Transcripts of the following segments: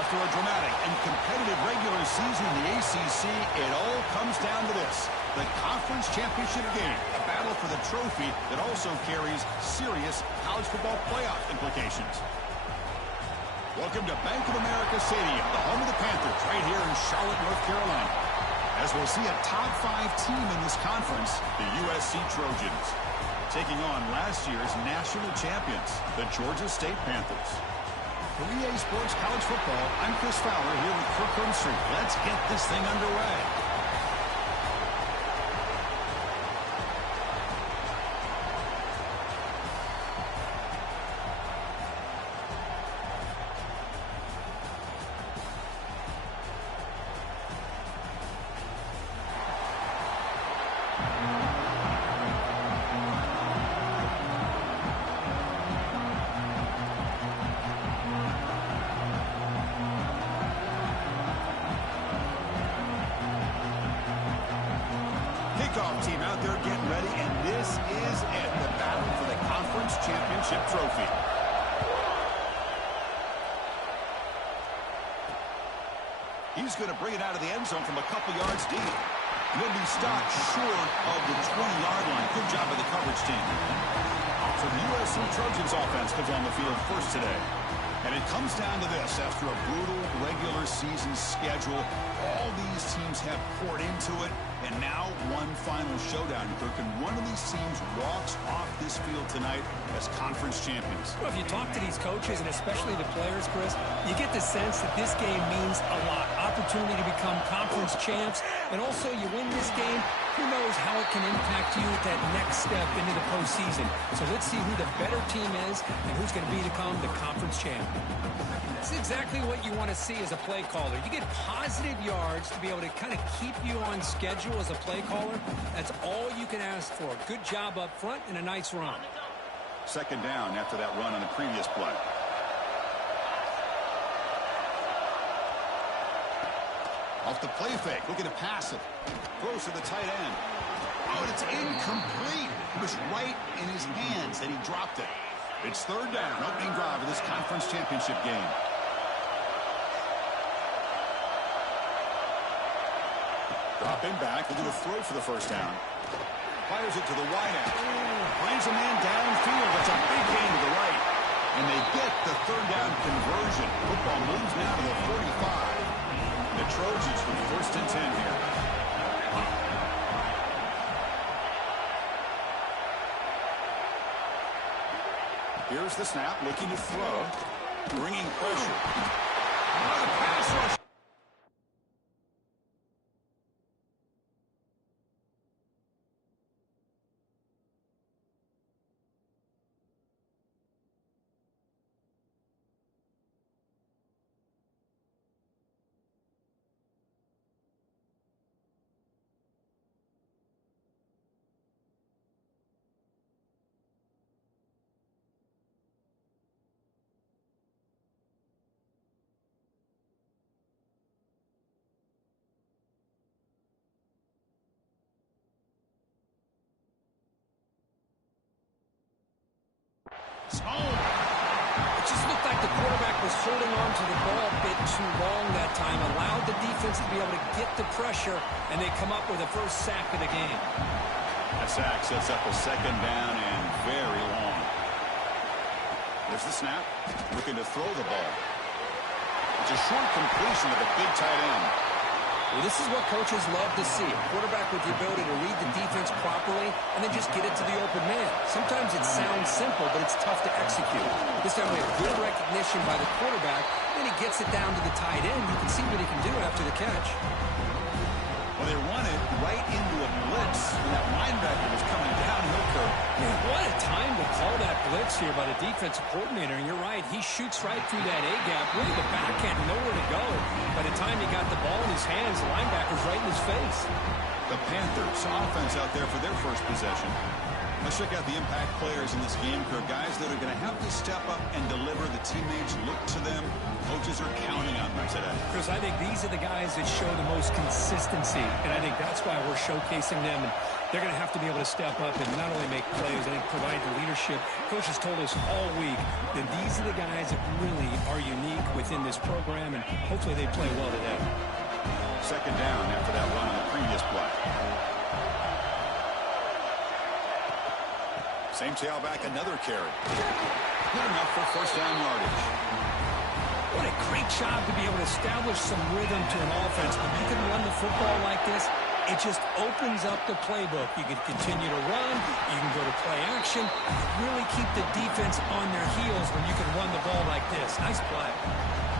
After a dramatic and competitive regular season in the ACC, it all comes down to this: the conference championship game, a battle for the trophy that also carries serious college football playoff implications. Welcome to Bank of America Stadium, the home of the Panthers, right here in Charlotte, North Carolina, as we'll see a top 5 team in this conference, the USC Trojans, taking on last year's national champions, the Georgia State Panthers. For EA Sports College Football, I'm Chris Fowler here with Kirk Herbstreit. Let's get this thing underway. Kickoff team out there getting ready, and this is it, the battle for the conference championship trophy. He's going to bring it out of the end zone from a couple yards deep. He'll be stopped short of the 20-yard line. Good job by the coverage team. So the USC Trojans offense comes on the field first today. And it comes down to this: after a brutal regular season schedule, all these teams have poured into it, and now one final showdown, Kirk, and one of these teams walks off this field tonight as conference champions. Well, if you talk to these coaches, and especially the players, Chris, you get the sense that this game means a lot. Opportunity to become conference champs, and also you win this game, who knows how it can impact you at that next step into the postseason. So let's see who the better team is and who's going to become the conference champ. That's exactly what you want to see as a play caller. You get positive yards to be able to kind of keep you on schedule as a play caller. That's all you can ask for. Good job up front and a nice run. Second down after that run on the previous play. Off the play fake, looking to pass it. Throws to the tight end. Oh, and it's incomplete. It was right in his hands, and he dropped it. It's third down, opening drive of this conference championship game. Dropping back, looking to throw for the first down. Fires it to the wide end. Finds a man downfield. That's a big gain to the right. And they get the third down conversion. Football moves now to the 45. The Trojans with first and 10 here. Here's the snap, looking to throw, bringing pressure. Oh, the pass rush. It just looked like the quarterback was holding on to the ball a bit too long that time, allowed the defense to be able to get the pressure, and they come up with the first sack of the game. That sack sets up a second down and very long. There's the snap, looking to throw the ball. It's a short completion with a big tight end. Well, this is what coaches love to see. A quarterback with the ability to read the defense properly and then just get it to the open man. Sometimes it sounds simple, but it's tough to execute. This time we have good recognition by the quarterback. Then he gets it down to the tight end. You can see what he can do after the catch. Well, they run it right into a blitz when that linebacker was coming downhill curve. Man, what a time to call that blitz here by the defensive coordinator, and you're right. He shoots right through that A-gap. Really, the backhand, nowhere to go. By the time he got the ball in his hands, the linebacker's right in his face. The Panthers offense out there for their first possession. Let's check out the impact players in this game, Kirk. Guys that are going to have to step up and deliver. The teammates look to them. Coaches are counting on them today. Because I think these are the guys that show the most consistency, and I think that's why we're showcasing them. And they're going to have to be able to step up and not only make plays, I think provide the leadership. Coaches told us all week that these are the guys that really are unique within this program, and hopefully they play well today. Second down after that run on the previous play. Same tailback, another carry. Good enough for first down yardage. What a great job to be able to establish some rhythm to an offense. When you can run the football like this, it just opens up the playbook. You can continue to run. You can go to play action. Really keep the defense on their heels when you can run the ball like this. Nice play.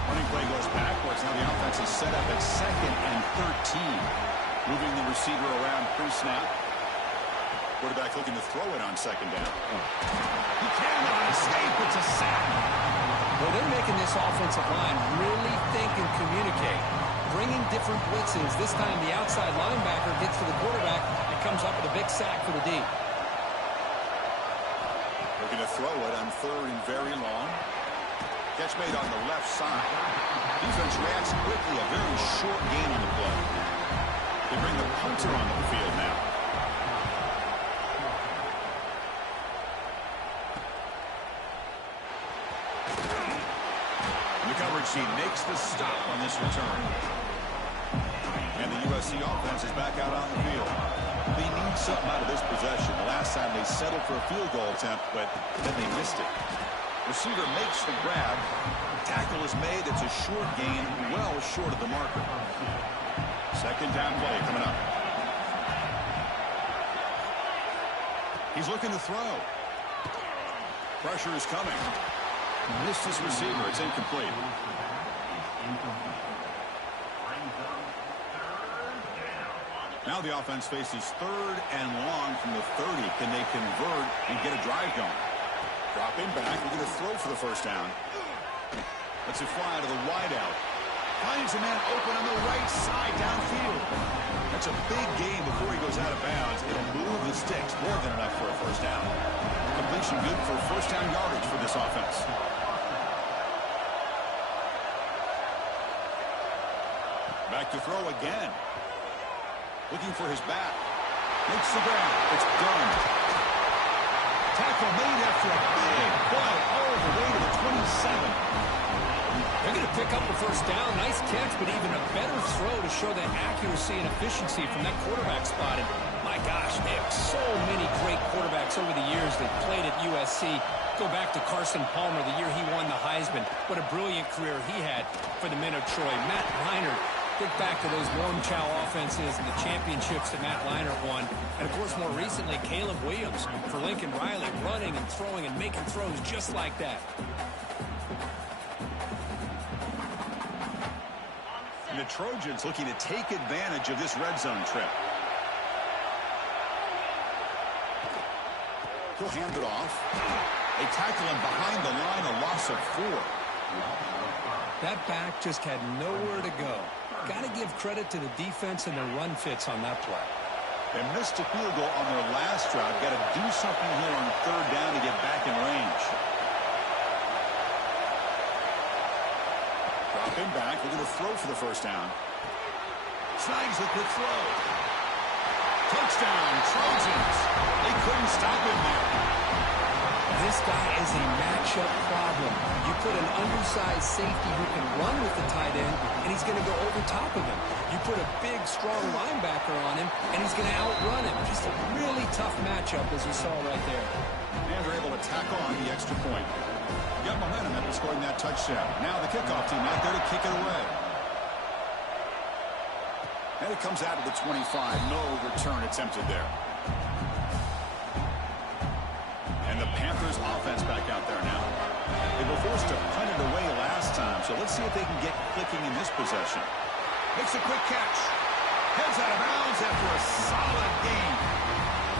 Running play goes backwards. Now the offense is set up at 2nd and 13. Moving the receiver around pre-snap. Quarterback looking to throw it on 2nd down. He cannot escape. It's a sack. Well, they're making this offensive line really think and communicate. Bringing different blitzes. This time the outside linebacker gets to the quarterback and comes up with a big sack for the D. Looking to throw it on 3rd and very long. Catch made on the left side. Defense reacts quickly. A very short gain on the play. They bring the punter onto the field now. The coverage team makes the stop on this return. And the USC offense is back out on the field. They need something out of this possession. The last time they settled for a field goal attempt, but then they missed it. Receiver makes the grab. Tackle is made. It's a short gain, well short of the marker. Second down play coming up. He's looking to throw. Pressure is coming. Missed his receiver. It's incomplete. Now the offense faces 3rd and long from the 30. Can they convert and get a drive going? Dropping back. We're going to throw for the first down. Let's it fly out of the wideout. Finds a man open on the right side downfield. That's a big gain before he goes out of bounds. It'll move the sticks. More than enough for a first down. Completion good for first down yardage for this offense. Back to throw again. Looking for his back. Makes the grab. It's done. Tackle made after a big play all the way to the 27. They're going to pick up the first down. Nice catch, but even a better throw to show that accuracy and efficiency from that quarterback spot. And my gosh, they have so many great quarterbacks over the years that played at USC. Go back to Carson Palmer, the year he won the Heisman. What a brilliant career he had for the men of Troy. Matt Leinart. Think back to those Norm Chow offenses and the championships that Matt Leinart won. And, of course, more recently, Caleb Williams for Lincoln Riley, running and throwing and making throws just like that. And the Trojans looking to take advantage of this red zone trip. He'll hand it off. They tackle him behind the line, a loss of 4. That back just had nowhere to go. Got to give credit to the defense and their run fits on that play. They missed a field goal on their last drive. Got to do something here on 3rd down to get back in range. Dropping back. They're going to throw for the first down. Snags the quick throw. Touchdown, Trojans. They couldn't stop him there. This guy is a matchup problem. You put an undersized safety who can run with the tight end, and he's going to go over top of him. You put a big, strong linebacker on him, and he's going to outrun him. Just a really tough matchup, as you saw right there. And they're able to tackle on the extra point. Got momentum after scoring that touchdown. Now the kickoff team out there to kick it away. And it comes out of the 25. No return attempted there. And the Panthers offense back out there now. They were forced to punt it away last time, so let's see if they can get clicking in this possession. Makes a quick catch. Heads out of bounds after a solid game.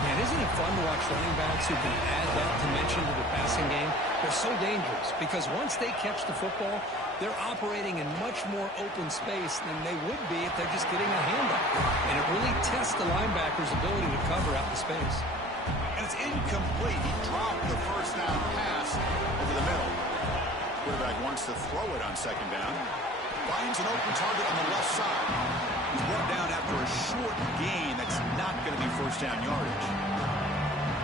Man, isn't it fun to watch running backs who can add that dimension to the passing game? They're so dangerous because once they catch the football, they're operating in much more open space than they would be if they're just getting a handoff. And it really tests the linebacker's ability to cover out in space. And it's incomplete. He dropped the first down pass over the middle. Quarterback wants to throw it on second down. Finds an open target on the left side. He's brought down after a short gain that's not going to be first down yardage.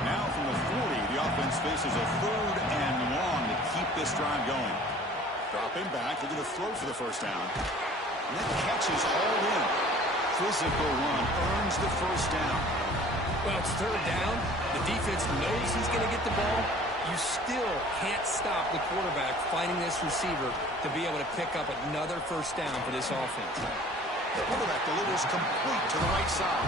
Now from the 40, the offense faces a 3rd and long to keep this drive going. Dropping back, looking to throw for the first down. And that catch is hauled in. Physical run earns the first down. Well, it's 3rd down. The defense knows he's going to get the ball. You still can't stop the quarterback finding this receiver to be able to pick up another first down for this offense. The quarterback delivers complete to the right side.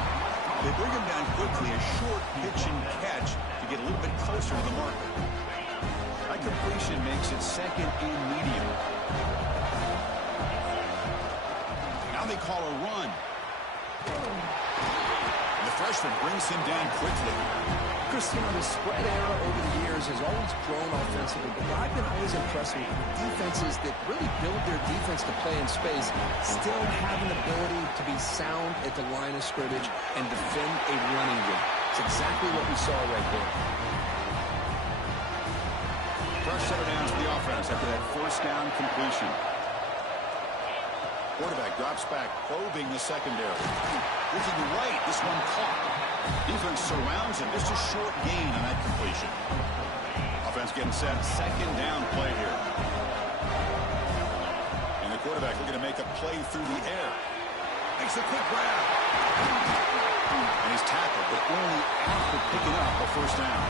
They bring him down quickly, a short pitch and catch to get a little bit closer to the marker. That completion makes it 2nd and medium. Now they call a run. And the freshman brings him down quickly. Chris, you know, the spread era over the years has always grown offensively, but I've been always impressed with defenses that really build their defense to play in space, still have an ability to be sound at the line of scrimmage and defend a running game. It's exactly what we saw right there. Fresh set of downs for the offense after that first down completion. Quarterback drops back, probing the secondary. Looking right, this one caught. Defense surrounds him. Just a short gain on that completion. Offense getting set. 2nd down play here. And the quarterback looking to make a play through the air. Makes a quick grab. And he's tackled, but only after picking up a first down.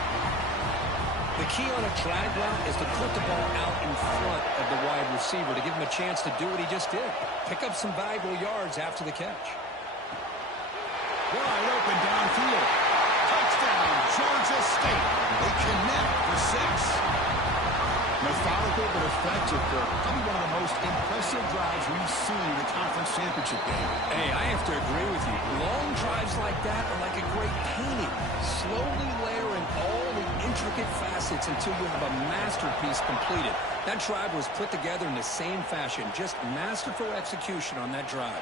The key on a drag route is to put the ball out in front of the wide receiver to give him a chance to do what he just did. Pick up some valuable yards after the catch. Wide open downfield. Touchdown, Georgia State. They connect for 6. Methodical but effective, Kirk. Probably one of the most impressive drives we've seen in the conference championship game. Hey, I have to agree with you. Long drives like that are like a great painting. Slowly layering all the intricate facets until you have a masterpiece completed. That drive was put together in the same fashion. Just masterful execution on that drive.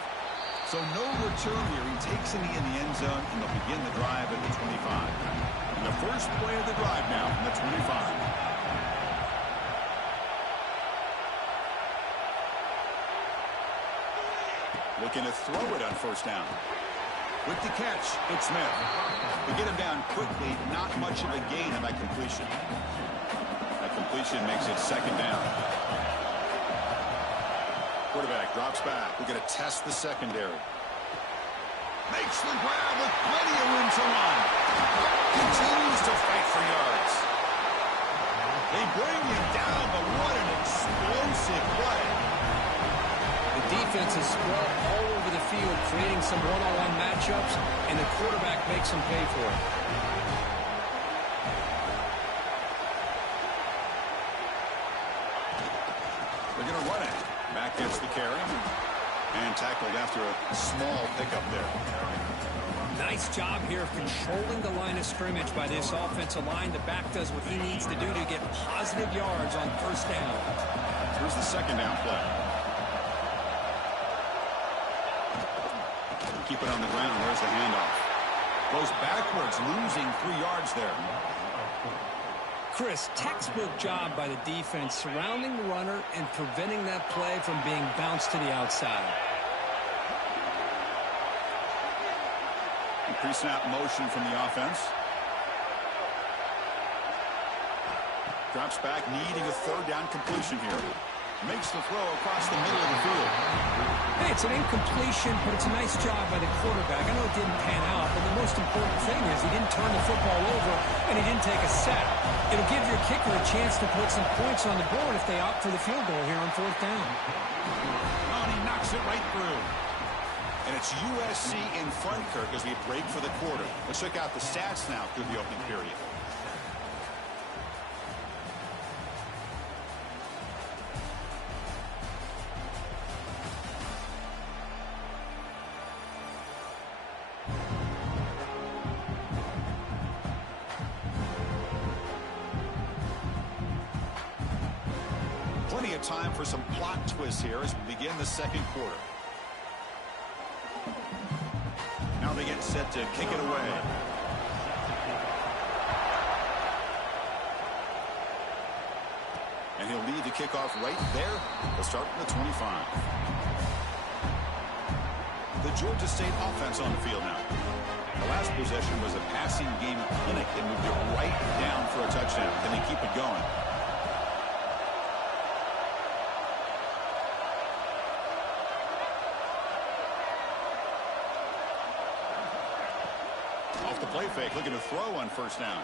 So no return here. He takes a knee in the end zone, and they'll begin the drive at the 25. And the first play of the drive now from the 25. Looking to throw it on first down. With the catch, it's Smith. They get him down quickly. Not much of a gain on that completion. That completion makes it 2nd down. Quarterback drops back. We're going to test the secondary. Makes the grab with plenty of room to run. Continues to fight for yards. They bring him down, but what an explosive play. The defense is spread all over the field, creating some one-on-one matchups, and the quarterback makes them pay for it. They're going to run it. Back gets the carry. And tackled after a small pickup there. Nice job here of controlling the line of scrimmage by this offensive line. The back does what he needs to do to get positive yards on first down. Here's the 2nd down play. Keep it on the ground. There's the handoff. Goes backwards, losing 3 yards there. Chris, textbook job by the defense surrounding the runner and preventing that play from being bounced to the outside. Pre-snap motion from the offense. Drops back, needing a 3rd down completion here. Makes the throw across the middle of the field. Hey, it's an incompletion, but it's a nice job by the quarterback. I know it didn't pan out, but the most important thing is he didn't turn the football over and he didn't take a sack. It'll give your kicker a chance to put some points on the board if they opt for the field goal here on 4th down. Oh, and he knocks it right through. And it's USC in front, Kirk, as we break for the quarter. Let's check out the stats now through the opening period. of time for some plot twists here as we begin the second quarter. Now they get set to kick it away. And he'll lead the kickoff right there. They'll start from the 25. The Georgia State offense on the field now. The last possession was a passing game clinic. They moved it right down for a touchdown. Can they keep it going? Off the play fake, looking to throw on first down.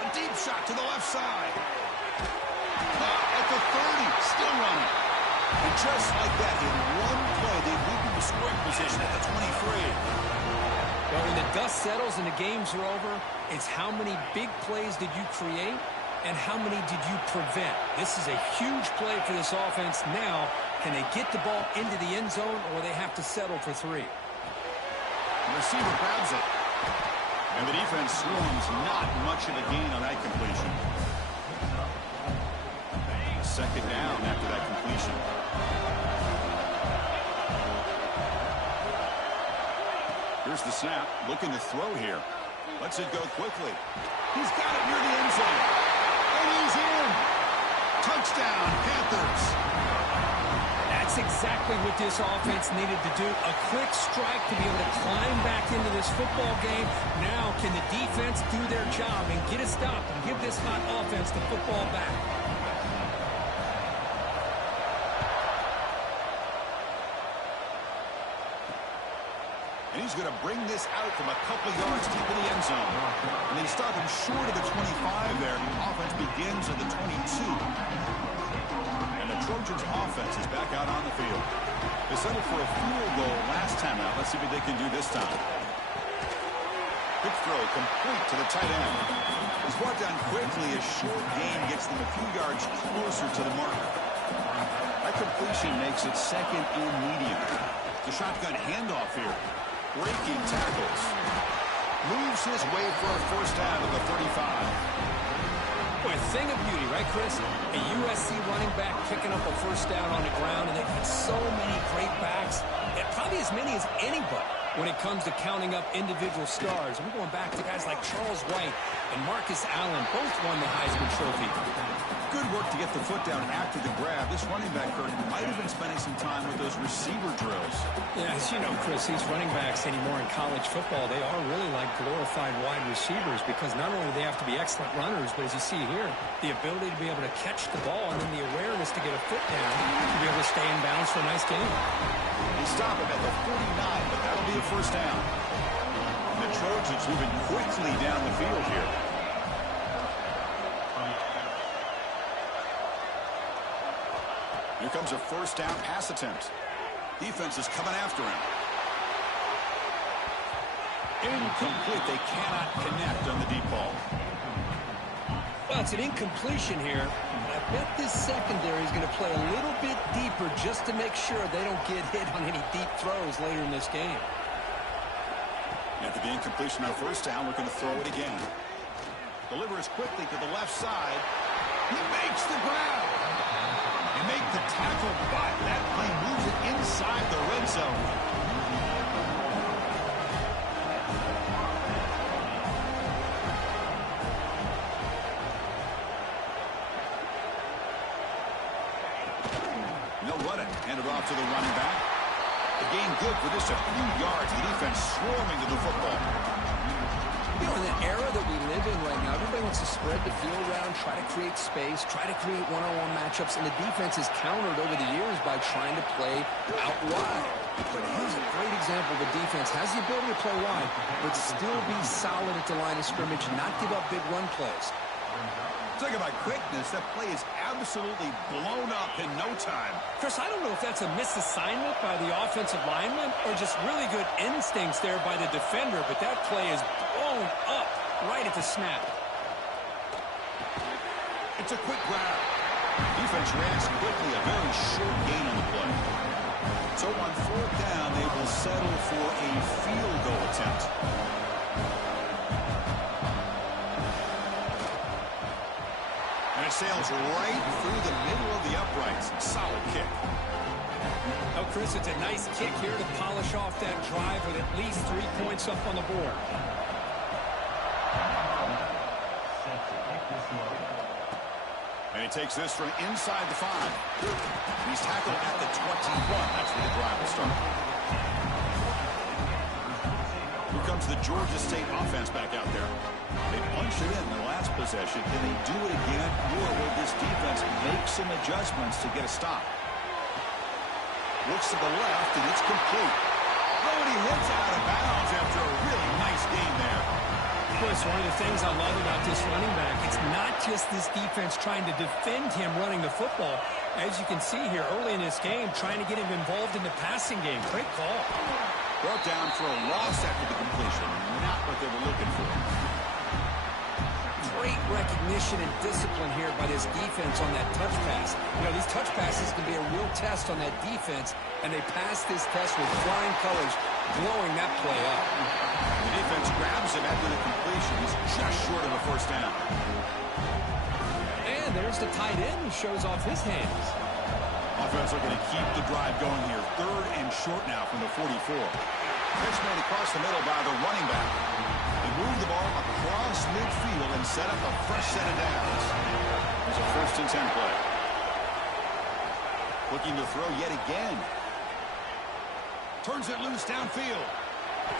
A deep shot to the left side. At the 30, still running. And just like that, in one play, they moved into scoring position at the 23. Well, when the dust settles and the games are over, it's how many big plays did you create and how many did you prevent. This is a huge play for this offense. Now, can they get the ball into the end zone or they have to settle for 3? The receiver grabs it. And the defense swarms. Not much of a gain on that completion. Second down after that completion. Here's the snap, looking to throw here. Lets it go quickly. He's got it near the end zone. And he's in. Touchdown, Panthers. That's exactly what this offense needed to do. A quick strike to be able to climb back into this football game. Now, can the defense do their job and get a stop and give this hot offense the football back? And he's going to bring this out from a couple of yards deep in the end zone. And they stop him short of the 25 there. The offense begins at the 22. And the Trojans' offense is back out on the field. They settled for a field goal last time out. Let's see what they can do this time. Quick throw complete to the tight end. It's brought down quickly. A short gain gets them a few yards closer to the mark. That completion makes it second and medium. The shotgun handoff here. Breaking tackles. Moves his way for a first down at the 35. Boy, a thing of beauty, right, Chris? A USC running back picking up a first down on the ground, and they've had so many great backs, and probably as many as anybody when it comes to counting up individual stars. We're going back to guys like Charles White and Marcus Allen. Both won the Heisman Trophy. Good work to get the foot down after the grab. This running back, Kurt, might have been spending some time with those receiver drills. Yeah, as you know, Chris, these running backs anymore in college football, they are really like glorified wide receivers because not only do they have to be excellent runners, but as you see here, the ability to be able to catch the ball and then the awareness to get a foot down to be able to stay in bounds for a nice game. They stop him at the 49, but that'll be a first down. And the Trojans moving quickly down the field here. Here comes a first down pass attempt. Defense is coming after him. Incomplete. They cannot connect on the deep ball. Well, it's an incompletion here. I bet this secondary is going to play a little bit deeper just to make sure they don't get hit on any deep throws later in this game. After the incompletion on first down, we're going to throw it again. Delivers quickly to the left side. He makes the grab. They make the tackle, but that play moves it inside the red zone. They'll run it. Hand it off to the running back. The gain good for just a few yards. The defense swarming to the football. You know, in the era that we live in right now, everybody wants to spread the field around, try to create space, try to create one-on-one matchups, and the defense has countered over the years by trying to play out wide. But here's a great example. The defense has the ability to play wide, but still be solid at the line of scrimmage, not give up big run plays. Talk about quickness. That play is absolutely blown up in no time. Chris, I don't know if that's a misassignment by the offensive lineman or just really good instincts there by the defender, but that play is blown up right at the snap. It's a quick grab. Defense reacts quickly. A very short gain on the play. So on fourth down, they will settle for a field goal attempt. And it sails right through the middle of the uprights. Solid kick. Oh, Chris, it's a nice kick here to polish off that drive with at least 3 points up on the board. And he takes this from inside the 5. He's tackled at the 21. That's where the drive will start. Here comes the Georgia State offense back out there. They punched it in the last possession. Can they do it again, or will this defense make some adjustments to get a stop? Looks to the left, and it's complete. Oh, and he hits out of bounds after a really nice game there. Chris, one of the things I love about this running back, it's not just this defense trying to defend him running the football. As you can see here early in this game, trying to get him involved in the passing game. Great call. Brought down for a loss after the completion. Not what they were looking for. Great recognition and discipline here by this defense on that touch pass. You know, these touch passes can be a real test on that defense, and they passed this test with flying colors, blowing that play up. The defense grabs him after the completion. He's just short of a first down. And there's the tight end who shows off his hands. Offense looking to keep the drive going here. 3rd and short now from the 44. Pitch made across the middle by the running back. They move the ball across midfield and set up a fresh set of downs. There's a 1st and 10 play. Looking to throw yet again. Turns it loose downfield.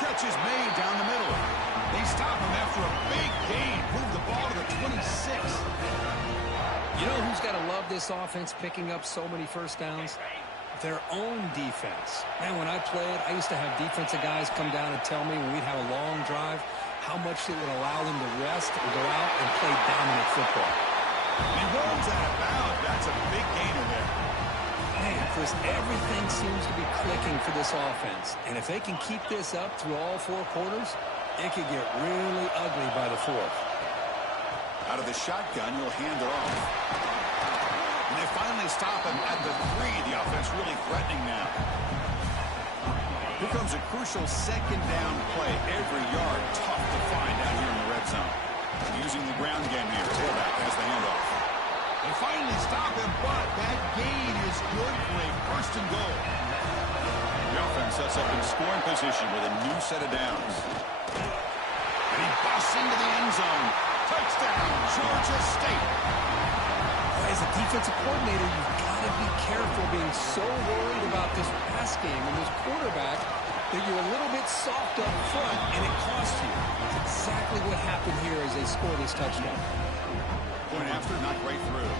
Catch is made down the middle. They stop him after a big gain. Move the ball to the 26. You know who's got to love this offense picking up so many first downs? Their own defense. Man, when I played, I used to have defensive guys come down and tell me when we'd have a long drive how much it would allow them to rest and go out and play dominant football. And he rolls out of bounds. That's a big gainer there. Man, Chris, everything seems to be clicking for this offense. And if they can keep this up through all 4 quarters, it could get really ugly by the 4th. Out of the shotgun, you'll hand it off. And they finally stop him at the 3. The offense really threatening now. Here comes a crucial 2nd down play. Every yard tough to find out here in the red zone. Using the ground game here. Tailback has the handoff. They finally stop him, but that gain is good for a 1st and goal. The offense sets up in scoring position with a new set of downs. And he busts into the end zone. Touchdown, Georgia State. As a defensive coordinator, you've got to be careful being so worried about this pass game and this quarterback that you're a little bit soft up front, and it costs you. That's exactly what happened here as they score this touchdown. Point after, knocked right through.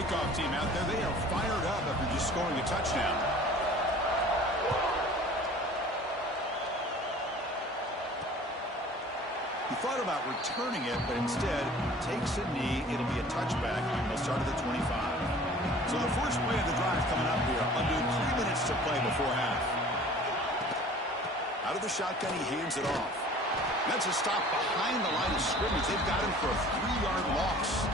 Kickoff team out there, they are fired up after just scoring a touchdown. He thought about returning it, but instead takes a knee. It'll be a touchback. They'll start at the 25. So the first play of the drive coming up here. Under 3 minutes to play before half. Out of the shotgun, he hands it off. That's a stop behind the line of scrimmage. They've got him for a 3-yard loss.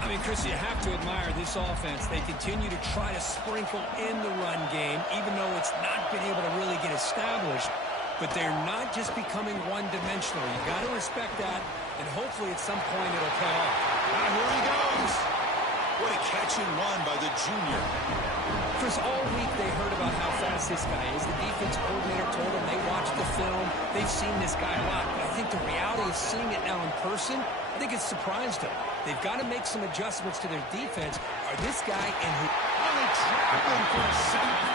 I mean, Chris, you have to admire this offense. They continue to try to sprinkle in the run game, even though it's not been able to really get established. But they're not just becoming one-dimensional. You got to respect that, and hopefully at some point it'll pay off. And here he goes. What a catch and run by the junior. Chris, all week they heard about how fast this guy is. The defense coordinator told them they watched the film. They've seen this guy a lot. But I think the reality of seeing it now in person, I think it's surprised them. They've got to make some adjustments to their defense. Are this guy and who... Oh, they trap him for a sack.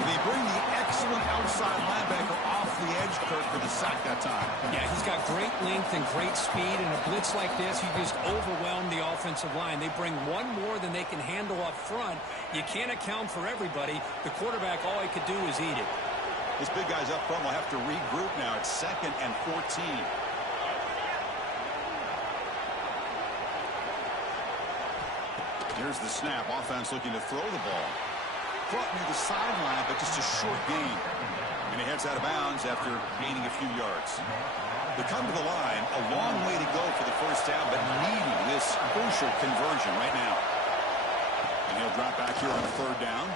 They bring the excellent outside linebacker off the edge, Kirk, for the sack that time. Yeah, he's got great length and great speed. In a blitz like this, you just overwhelm the offensive line. They bring one more than they can handle up front. You can't account for everybody. The quarterback, all he could do is eat it. This big guy's up front will have to regroup now. It's 2nd and 14. Here's the snap. Offense looking to throw the ball. Caught near the sideline, but just a short gain. And he heads out of bounds after gaining a few yards. They come to the line, a long way to go for the first down, but needing this crucial conversion right now. And he'll drop back here on 3rd down.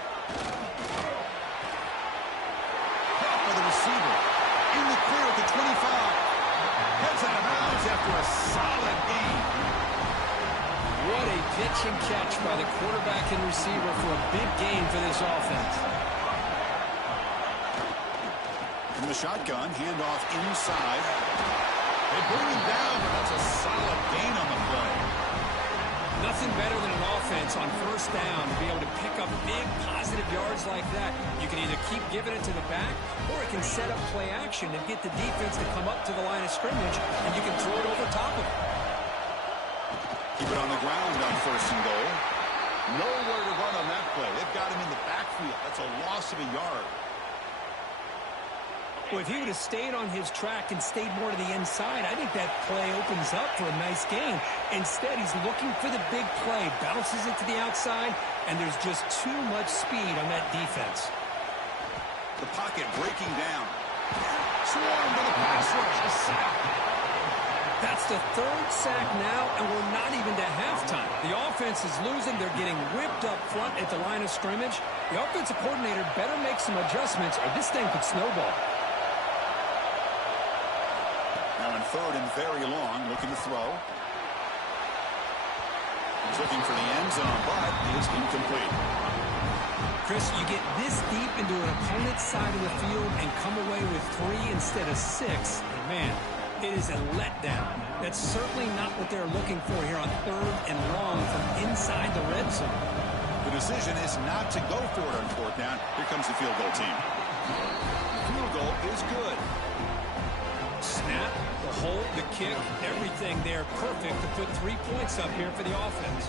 Caught by the receiver. In the clear at the 25. Heads out of bounds after a solid gain. What a pitch and catch by the quarterback and receiver for a big gain for this offense. From the shotgun, handoff inside. They bring him down, but that's a solid gain on the play. Nothing better than an offense on first down to be able to pick up big positive yards like that. You can either keep giving it to the back, or it can set up play action and get the defense to come up to the line of scrimmage, and you can throw it over top of it. Keep it on the ground on first and goal. Nowhere to run on that play. They've got him in the backfield. That's a loss of a yard. Well, if he would have stayed on his track and stayed more to the inside, I think that play opens up for a nice gain. Instead, he's looking for the big play, bounces it to the outside, and there's just too much speed on that defense. The pocket breaking down. Swarm to the pass rush. A sack. That's the third sack now, and we're not even to halftime. The offense is losing. They're getting whipped up front at the line of scrimmage. The offensive coordinator better make some adjustments, or this thing could snowball. Now in third and very long, looking to throw. He's looking for the end zone, but it is incomplete. Chris, you get this deep into an opponent's side of the field and come away with 3 instead of 6. And man, it is a letdown. That's certainly not what they're looking for here on third and long from inside the red zone. The decision is not to go for it on fourth down. Here comes the field goal team. The field goal is good. Snap, the hold, the kick, everything there perfect to put 3 points up here for the offense.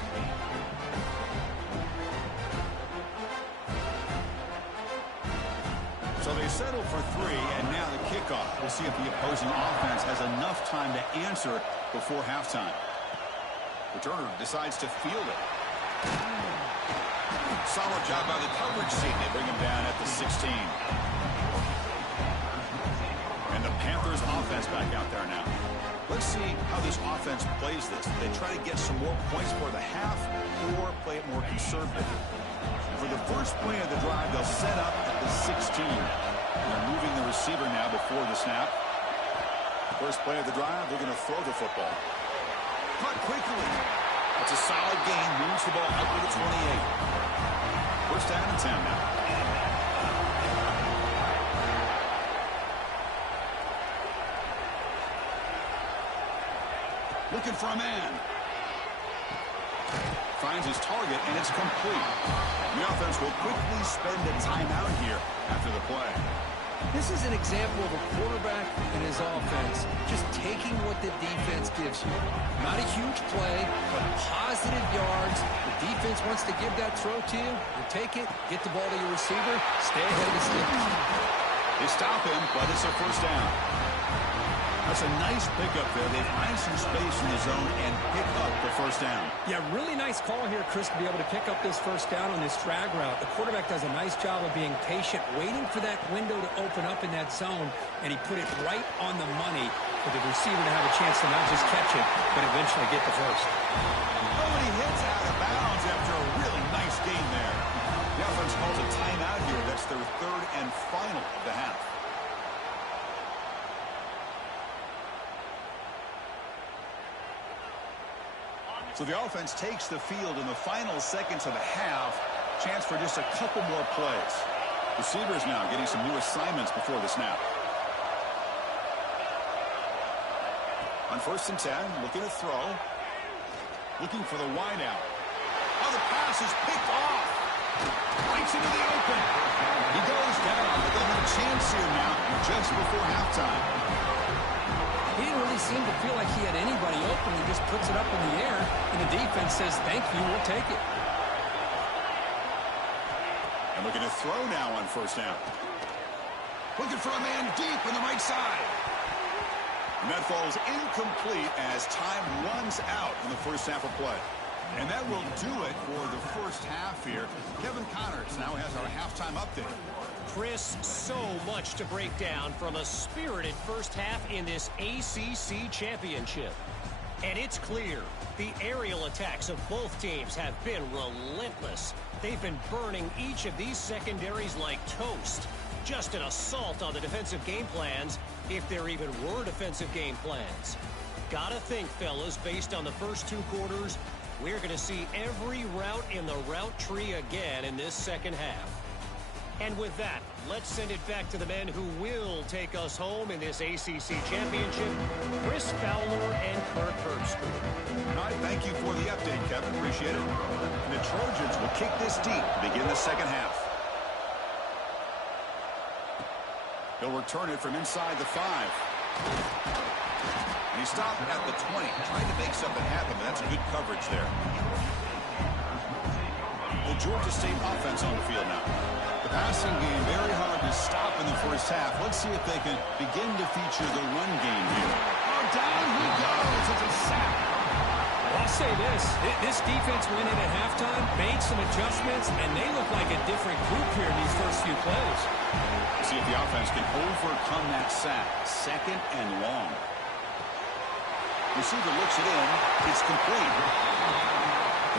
So they settle for 3, and now the kickoff. We'll see if the opposing offense has enough time to answer before halftime. Returner decides to field it. Solid job by the coverage team. They bring him down at the 16. And the Panthers offense back out there now. Let's see how this offense plays this. They try to get some more points for the half or play it more conservative. For the first play of the drive, they'll set up at the 16. They're moving the receiver now before the snap. First play of the drive, they're going to throw the football. Cut quickly. It's a solid gain. Moves the ball up to the 28. First down in town now. Looking for a man. Finds his target, and it's complete. The offense will quickly spend a timeout here after the play. This is an example of a quarterback and his offense just taking what the defense gives you. Not a huge play, but positive yards. The defense wants to give that throw to you. You take it, get the ball to your receiver, stay ahead of the Steelers. They stop him, but it's a first down. That's a nice pickup there. They find some space in the zone and pick up the first down. Yeah, really nice call here, Chris, to be able to pick up this first down on this drag route. The quarterback does a nice job of being patient, waiting for that window to open up in that zone, and he put it right on the money for the receiver to have a chance to not just catch it, but eventually get the first. Oh, and he hits out of bounds after a really nice gain there. The offense calls a timeout here. That's their third and final of the half. So the offense takes the field in the final seconds of the half. Chance for just a couple more plays. Receivers now getting some new assignments before the snap. On first and 10, looking to throw. Looking for the wideout. Oh, the pass is picked off. Breaks into the open. He goes down, but they'll have a chance here now just before halftime. He didn't really seem to feel like he had anybody open. He just puts it up in the air, and the defense says, thank you, we'll take it. And looking to throw now on first down. Looking for a man deep on the right side. And that falls incomplete as time runs out in the first half of play. And that will do it for the first half here. Kevin Connors now has our halftime update. Chris, so much to break down from a spirited first half in this ACC championship. And it's clear, the aerial attacks of both teams have been relentless. They've been burning each of these secondaries like toast. Just an assault on the defensive game plans, if there even were defensive game plans. Gotta think, fellas, based on the first 2 quarters, We're going to see every route in the route tree again in this second half. And with that, let's send it back to the men who will take us home in this ACC championship, Chris Fowler and Kirk Herbstreit. All right, thank you for the update, Kevin. Appreciate it. And the Trojans will kick this deep to begin the second half. He'll return it from inside the 5. And he stopped at the 20, trying to make something happen, but that's good coverage there. The Georgia State offense on the field now. The passing game very hard to stop in the first half. Let's see if they can begin to feature the run game here. Oh, down he goes. It's a sack. I'll say this defense went in at halftime, made some adjustments, and they look like a different group here in these first few plays. See if the offense can overcome that sack. Second and long. Receiver looks it in. It's complete.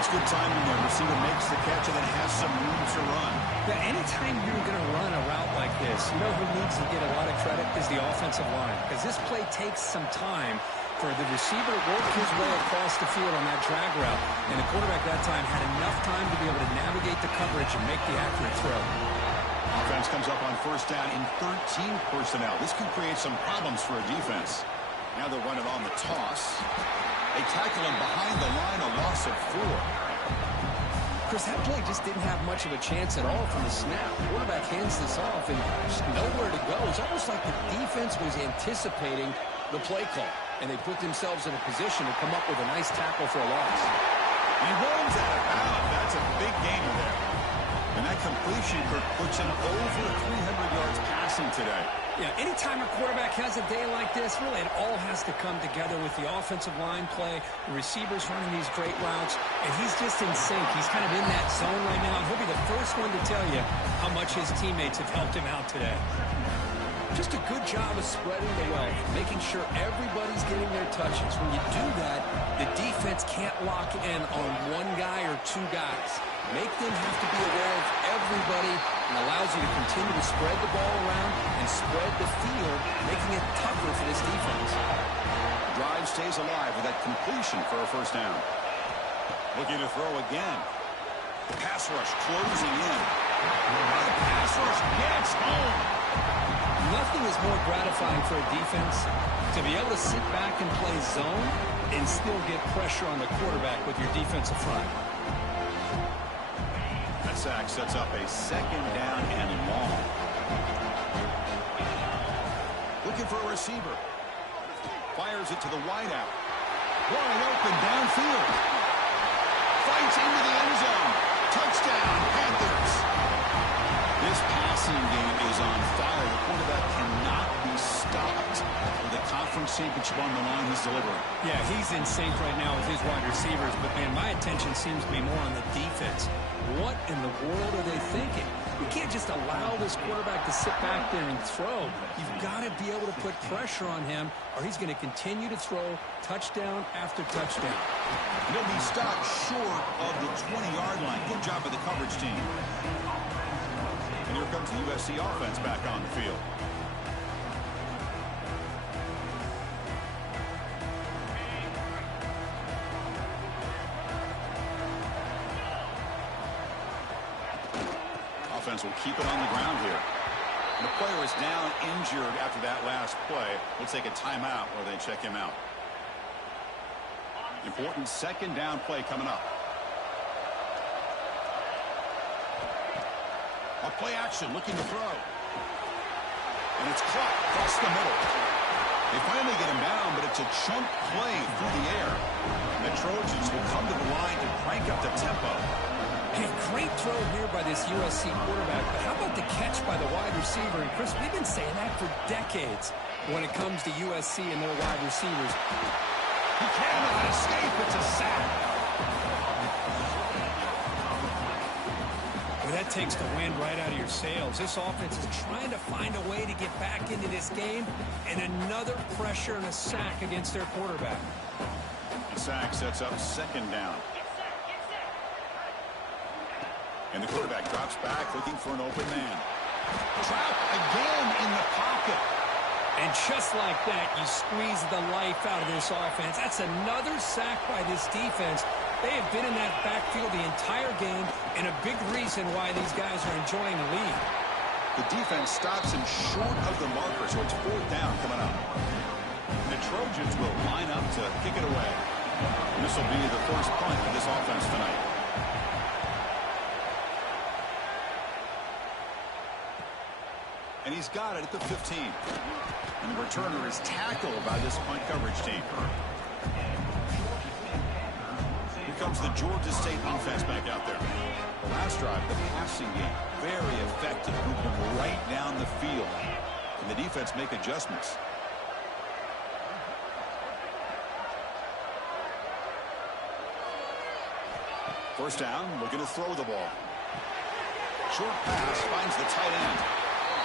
It's good timing there. Receiver makes the catch and then has some room to run. Yeah, anytime you're going to run a route like this, you know who needs to get a lot of credit is the offensive line, because this play takes some time for the receiver to work his way across the field on that drag route. And the quarterback that time had enough time to be able to navigate the coverage and make the accurate throw. Offense comes up on first down in 13 personnel. This can create some problems for a defense. Now they'll run it on the toss. They tackle him behind the line, a loss of 4. Chris, that play just didn't have much of a chance at all from the snap. The quarterback hands this off and just nowhere to go. It's almost like the defense was anticipating the play call, and they put themselves in a position to come up with a nice tackle for a loss. He runs out of bounds. That's a big gainer there. And that completion puts him over 300 yards passing today. Yeah, anytime a quarterback has a day like this, really it all has to come together with the offensive line play, the receivers running these great routes, and he's just in sync. He's kind of in that zone right now, and he'll be the first one to tell you how much his teammates have helped him out today. Just a good job of spreading the wealth, making sure everybody's getting their touches. When you do that, the defense can't lock in on one guy or two guys. Make them have to be aware of everybody and allows you to continue to spread the ball around and spread the field, making it tougher for this defense. Drive stays alive with that completion for a first down. Looking to throw again. Pass rush closing in. The pass rush gets home. Nothing is more gratifying for a defense to be able to sit back and play zone and still get pressure on the quarterback with your defensive front. That sack sets up a second down and long. Looking for a receiver. Fires it to the wideout. Wide open downfield. Fights into the end zone. Touchdown, Panthers. This passing game is on fire. The quarterback cannot be stopped. With the conference championship on the line, he's delivering. Yeah, he's in sync right now with his wide receivers, but, man, my attention seems to be more on the defense. What in the world are they thinking? You can't just allow this quarterback to sit back there and throw. You've got to be able to put pressure on him, or he's going to continue to throw touchdown after touchdown. He'll be stopped short of the 20-yard line. Good job by the coverage team. And here comes the USC offense back on the field. Offense will keep it on the ground here. And the player is down injured after that last play. We'll take a timeout while they check him out. Important second down play coming up. A play action looking to throw. And it's caught across the middle. They finally get him down, but it's a chunk play through the air. And the Trojans will come to the line to crank up the tempo. Hey, great throw here by this USC quarterback, but how about the catch by the wide receiver? And, Chris, we've been saying that for decades when it comes to USC and their wide receivers. He cannot escape. It's a sack. Well, that takes the wind right out of your sails. This offense is trying to find a way to get back into this game, and another pressure and a sack against their quarterback. The sack sets up second down. And the quarterback drops back looking for an open man. Trapped again in the pocket. And just like that, you squeeze the life out of this offense. That's another sack by this defense. They have been in that backfield the entire game, and a big reason why these guys are enjoying the lead. The defense stops him short of the marker, so it's 4th down coming up. The Trojans will line up to kick it away. This will be the first punt of this offense tonight. And he's got it at the 15. And the returner is tackled by this punt coverage team. Here comes the Georgia State offense back out there. The last drive, the passing game, very effective, moving right down the field. And the defense make adjustments. First down, looking to throw the ball. Short pass finds the tight end.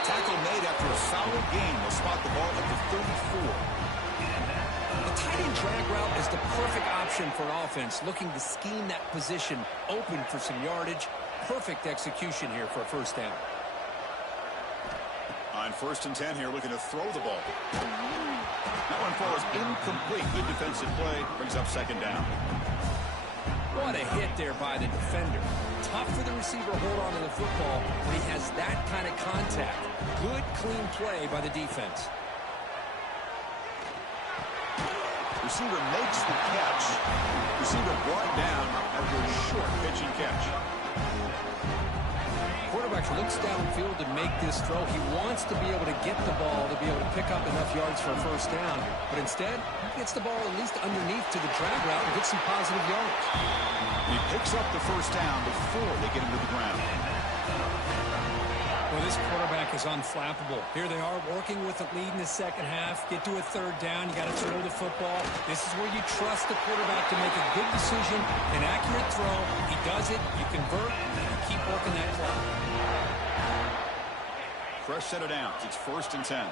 Tackle made after a solid gain. Will spot the ball at the 34. The tight end drag route is the perfect option for an offense looking to scheme that position open for some yardage. Perfect execution here for a first down. On 1st and 10 here, looking to throw the ball. That one falls incomplete. Good defensive play. Brings up 2nd down. What a hit there by the defender. Tough for the receiver to hold on to the football when he has that kind of contact. Good, clean play by the defense. Receiver makes the catch. Receiver brought down after a short pitch and catch. Quarterback looks downfield to make this throw. He wants to be able to get the ball to be able to pick up enough yards for a first down. But instead, he gets the ball at least underneath to the drag route and gets some positive yards. He picks up the first down before they get him to the ground. Well, this quarterback is unflappable. Here they are working with the lead in the second half. Get to a 3rd down. You got to throw the football. This is where you trust the quarterback to make a good decision, an accurate throw. He does it. You convert. You keep working that clock. Fresh set of downs. It's 1st and 10.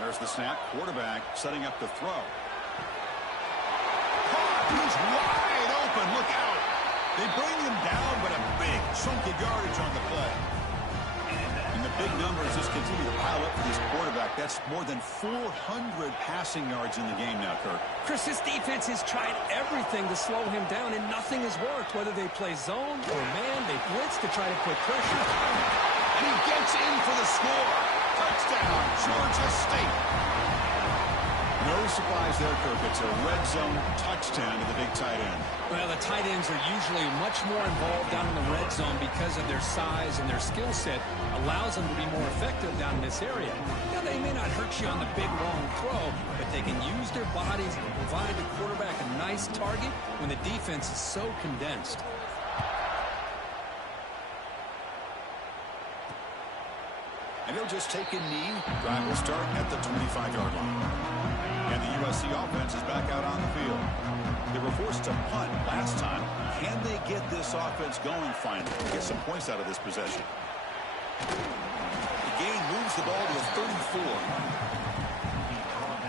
There's the snap. Quarterback setting up the throw. He's wide open. Look out. They bring him down, but a big chunk of yardage on the play. And the big numbers just continue to pile up for this quarterback. That's more than 400 passing yards in the game now, Kirk. Chris, this defense has tried everything to slow him down, and nothing has worked. Whether they play zone or man, they blitz to try to put pressure. And he gets in for the score. Touchdown, Georgia State. No surprise there, Kirk. It's a red zone touchdown to the big tight end. Well, the tight ends are usually much more involved down in the red zone because of their size and their skill set allows them to be more effective down in this area. Now, they may not hurt you on the big, long throw, but they can use their bodies and provide the quarterback a nice target when the defense is so condensed. And he'll just take a knee. Drive will start at the 25-yard line. And the USC offense is back out on the field. They were forced to punt last time. Can they get this offense going finally? Get some points out of this possession. The game moves the ball to the 34.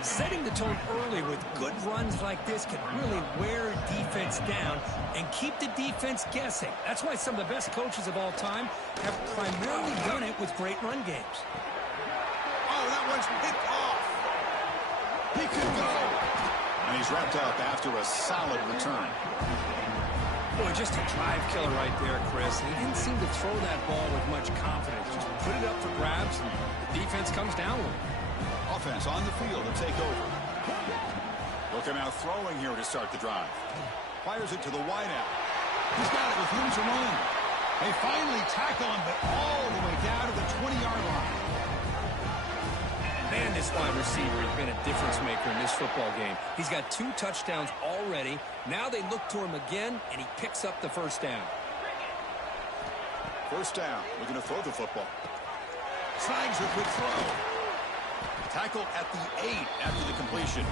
Setting the tone early with good runs like this can really wear a defense down and keep the defense guessing. That's why some of the best coaches of all time have primarily done it with great run games. Oh, that one's picked off. He could go. And he's wrapped up after a solid return. Boy, just a drive killer right there, Chris. He didn't seem to throw that ball with much confidence. Just put it up for grabs, and the defense comes down with it. Offense on the field to take over. Looking out throwing here to start the drive. Fires it to the wideout. He's got it with room to run. They finally tackle him, but all the way down to the 20-yard line. Man, this wide receiver has been a difference maker in this football game. He's got 2 touchdowns already. Now they look to him again, and he picks up the first down. First down. Looking to throw the football. Snags a quick throw. Tackle at the 8 after the completion.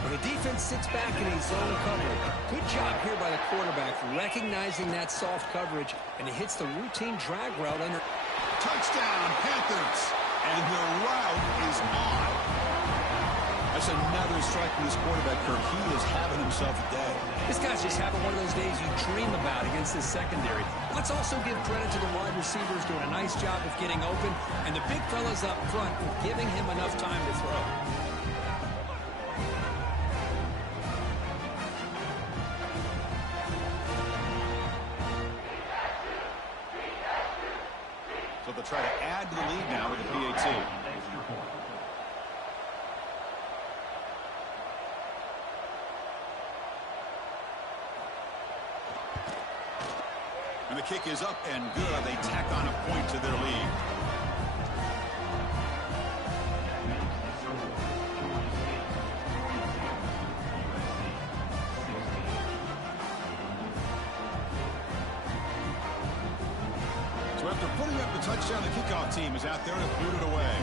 When the defense sits back in a zone coverage, good job here by the quarterback recognizing that soft coverage, and he hits the routine drag route under. Touchdown, Panthers. And the route is on. That's another strike from this quarterback, Kirk. He is having himself a day. This guy's just having one of those days you dream about against this secondary. Let's also give credit to the wide receivers doing a nice job of getting open, and the big fellas up front giving him enough time to throw. try to add to the lead now with the PAT. And the kick is up and good. They tack on a point to their lead. So after putting up the touchdown, the kickoff team is out there to boot it away.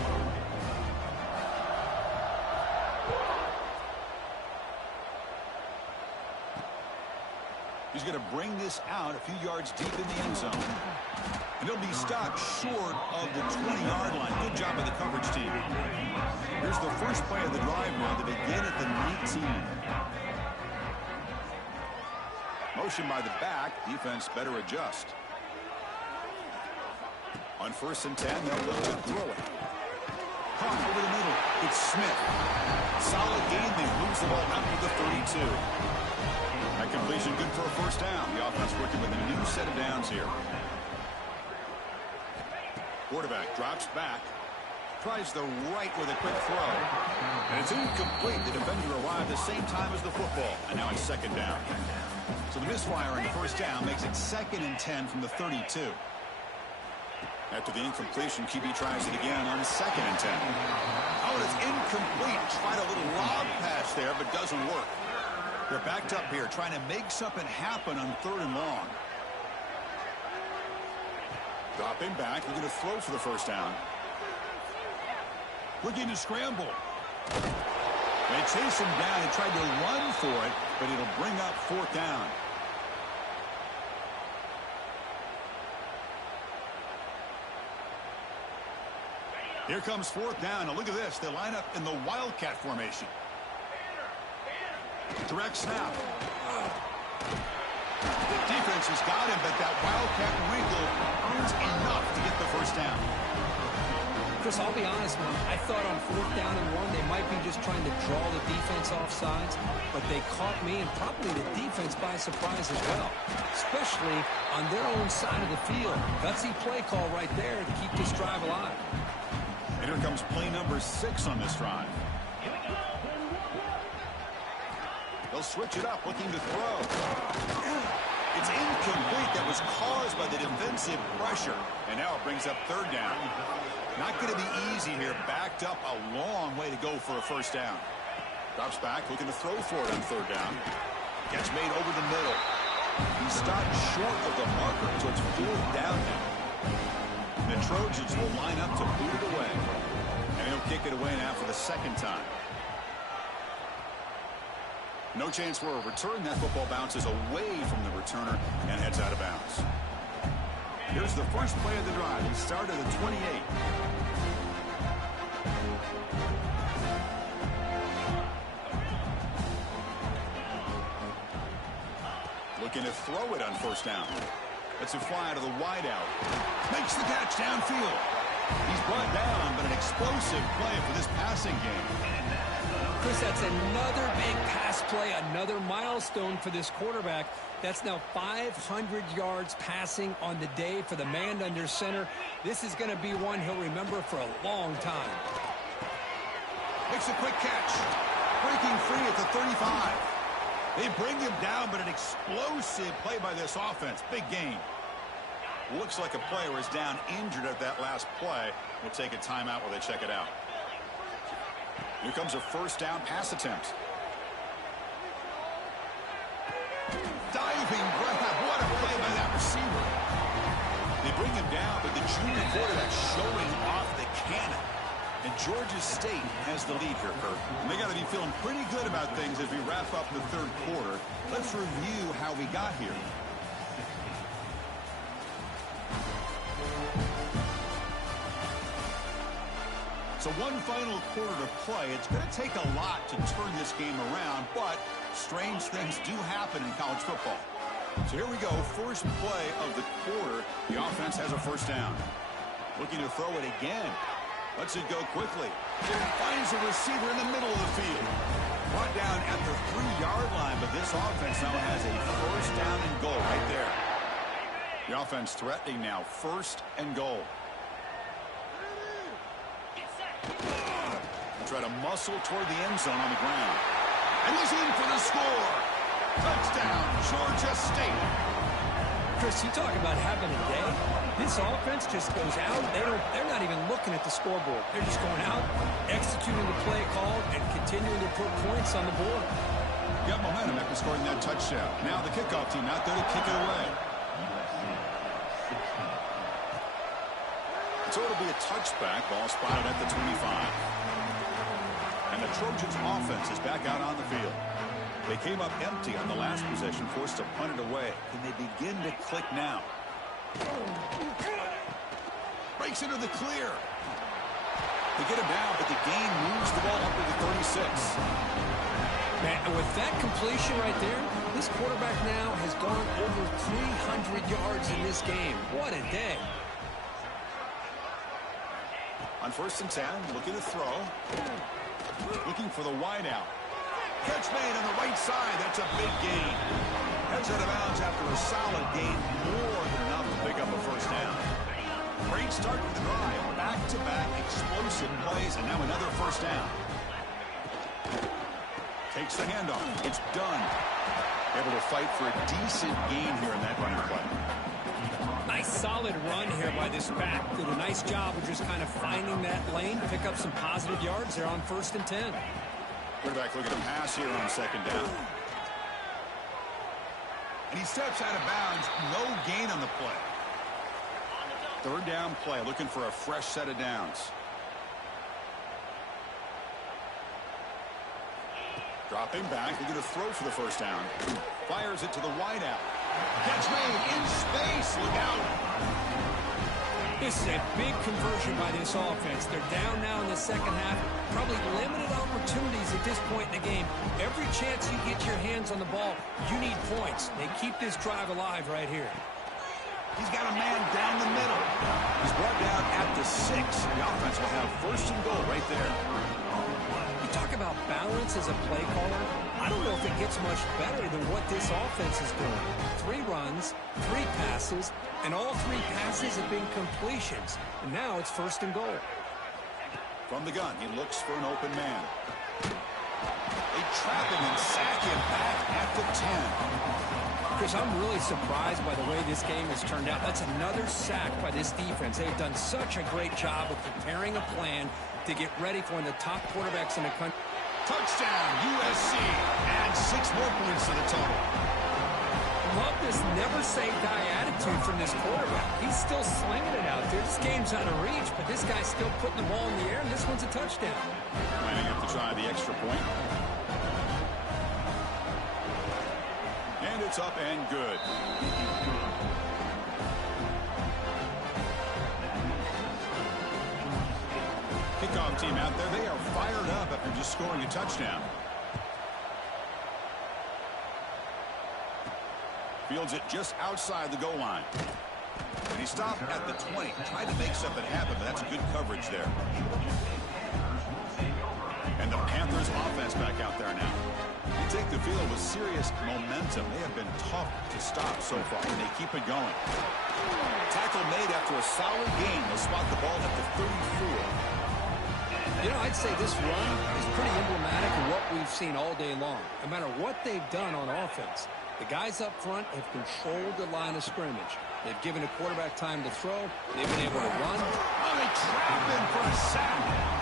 He's going to bring this out a few yards deep in the end zone. And he'll be stopped short of the 20-yard line. Good job of the coverage team. Here's the first play of the drive now to begin at the 19. Motion by the back. Defense better adjust. On 1st and 10, they'll look to throw it. Caught over the middle. It's Smith. Solid game. They lose the ball up to the 32. That completion good for a first down. The offense working with a new set of downs here. Quarterback drops back. Tries the right with a quick throw. And it's incomplete. The defender arrived the same time as the football. And now it's 2nd down. So the misfire on the first down makes it 2nd and 10 from the 32. After the incompletion, QB tries it again on 2nd and 10. Oh, it's incomplete. Tried a little lob pass there, but doesn't work. They're backed up here, trying to make something happen on 3rd and long. Dropping back, looking to throw for the first down. Looking to scramble. They chase him down. He tried to run for it, but it'll bring up 4th down. Here comes 4th down. Now look at this. They line up in the Wildcat formation. Direct snap. Defense has got him, but that Wildcat wrinkle earns enough to get the first down. Chris, I'll be honest, man. I thought on 4th down and 1, they might be just trying to draw the defense off sides, but they caught me and probably the defense by surprise as well, especially on their own side of the field. Gutsy play call right there to keep this drive alive. And here comes play number 6 on this drive. They'll switch it up, looking to throw. It's incomplete. That was caused by the defensive pressure. And now it brings up 3rd down. Not going to be easy here. Backed up a long way to go for a first down. Drops back, looking to throw for it on 3rd down. Gets made over the middle. He stopped short of the marker, so it's 4th down now. The Trojans will line up to boot it away. And he'll kick it away now for the 2nd time. No chance for a return. That football bounces away from the returner and heads out of bounds. Here's the first play of the drive. We start at the 28. Looking to throw it on 1st down. Lets it fly out of the wideout. Makes the catch downfield. He's brought down, but an explosive play for this passing game. Chris, that's another big pass play, another milestone for this quarterback. That's now 500 yards passing on the day for the man under center. This is going to be one he'll remember for a long time. Makes a quick catch. Breaking free at the 35. They bring him down, but an explosive play by this offense. Big gain. Looks like a player is down injured at that last play. We'll take a timeout while they check it out. Here comes a first down pass attempt. Diving grab. What a play by that receiver. They bring him down, but the junior quarterback showing off the cannon. And Georgia State has the lead here, Kirk. And they got to be feeling pretty good about things as we wrap up the 3rd quarter. Let's review how we got here. So one final quarter to play. It's going to take a lot to turn this game around, but strange things do happen in college football. So here we go. First play of the quarter. The offense has a first down. Looking to throw it again. Lets it go quickly. Finds a receiver in the middle of the field. Brought down at the 3-yard line, but this offense now has a first down and goal right there. The offense threatening now, 1st and goal. Try to muscle toward the end zone on the ground. And he's in for the score. Touchdown, Georgia State. Chris, you talk about having a day. This offense just goes out. They're not even looking at the scoreboard. They're just going out, executing the play called, and continuing to put points on the board. Got momentum after scoring that touchdown. Now the kickoff team out there to kick it away. So it'll be a touchback. Ball spotted at the 25. And the Trojans offense is back out on the field. They came up empty on the last possession, forced to punt it away. Can they begin to click now? Breaks into the clear. They get him down, but the gain moves the ball up to the 36. Man, with that completion right there, this quarterback now has gone over 300 yards in this game. What a day. On 1st and 10, looking to throw. Looking for the wide out. Catch made on the right side. That's a big gain. Heads out of bounds after a solid gain. More than enough to pick up a first down. Great start to the drive. Back-to-back explosive plays, and now another first down. Takes the handoff. It's done. Able to fight for a decent gain here in that running play. Nice solid run here by this back. Did a nice job of just kind of finding that lane, pick up some positive yards there on 1st and 10. Quarterback looking to pass here on 2nd down. And he steps out of bounds. No gain on the play. 3rd down play, looking for a fresh set of downs. Dropping back, looking to throw for the first down. Fires it to the wide out. Catch made in space. Look out. This is a big conversion by this offense. They're down now in the second half. Probably limited opportunities at this point in the game. Every chance you get your hands on the ball, you need points. They keep this drive alive right here. He's got a man down the middle. He's brought down at the 6. The offense will have 1st and goal right there. You talk about balance as a play caller. I don't know if it gets much better than what this offense is doing. 3 runs, 3 passes, and all 3 passes have been completions. And now it's 1st and goal. From the gun, he looks for an open man. They trap him and sack him back at the 10. Chris, I'm really surprised by the way this game has turned out. That's another sack by this defense. They've done such a great job of preparing a plan to get ready for one of the top quarterbacks in the country. Touchdown, USC. Adds 6 more points to the total. Love this never-say-die attitude from this quarterback. He's still slinging it out there. This game's out of reach, but this guy's still putting the ball in the air, and this one's a touchdown. Lining up to try the extra point. And it's up and good. Kickoff team out there. They are fired up after just scoring a touchdown. Fields it just outside the goal line. And he stopped at the 20. Tried to make something happen, but that's good coverage there. And the Panthers offense back out there now. They take the field with serious momentum. They have been tough to stop so far, and they keep it going. Tackle made after a solid gain. They'll spot the ball at the 34. You know, I'd say this run is pretty emblematic of what we've seen all day long. No matter what they've done on offense, the guys up front have controlled the line of scrimmage. They've given the quarterback time to throw. They've been able to run. Oh, they trap him for a sack.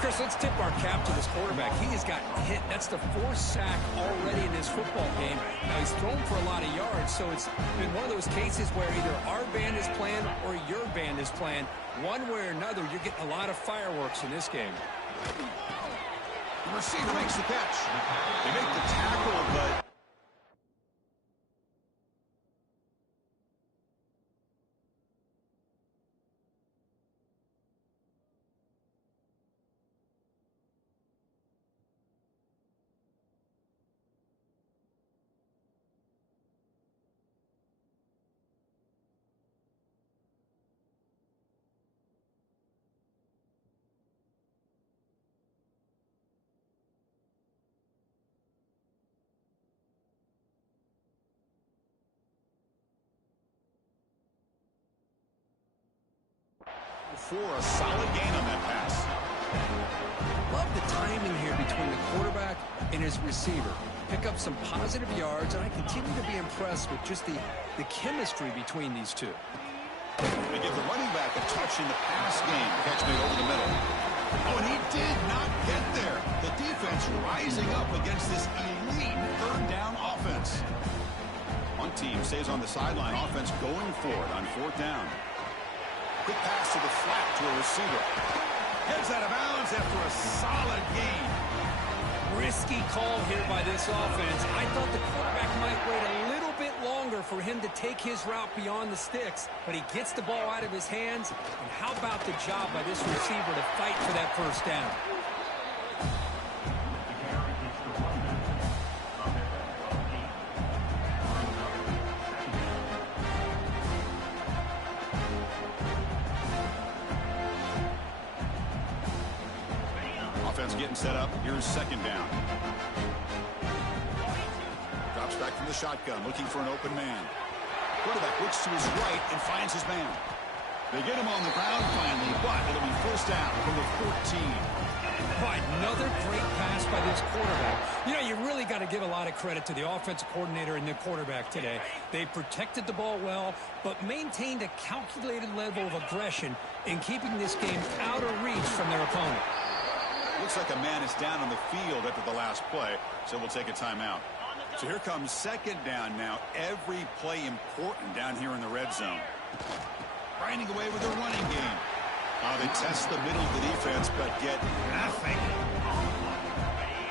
Chris, let's tip our cap to this quarterback. He has gotten hit. That's the 4th sack already in this football game. Now, he's thrown for a lot of yards, so it's been one of those cases where either our band is playing or your band is playing. One way or another, you're getting a lot of fireworks in this game. The receiver makes the catch. They make the tackle, but... for a solid gain on that pass. between the quarterback and his receiver. Pick up some positive yards, and I continue to be impressed with just the chemistry between these two. They give the running back a touch in the pass game. Catch made over the middle. Oh, and he did not get there. The defense rising up against this elite third down offense. One team stays on the sideline. Offense going for it on fourth down. Quick pass to the flat to a receiver. Heads out of bounds after a solid gain. Risky call here by this offense. I thought the quarterback might wait a little bit longer for him to take his route beyond the sticks, but he gets the ball out of his hands. And how about the job by this receiver to fight for that first down? Offense getting set up. Here's second down. Drops back from the shotgun, looking for an open man. Quarterback looks to his right and finds his man. They get him on the ground finally, but it'll be first down from the 14. Right, another great pass by this quarterback. You know, you really got to give a lot of credit to the offensive coordinator and the quarterback today. They protected the ball well, but maintained a calculated level of aggression in keeping this game out of reach from their opponent. Looks like a man is down on the field after the last play, so we'll take a timeout. So here comes second down now. Every play important down here in the red zone. Grinding away with the running game. They test the middle of the defense, but get nothing.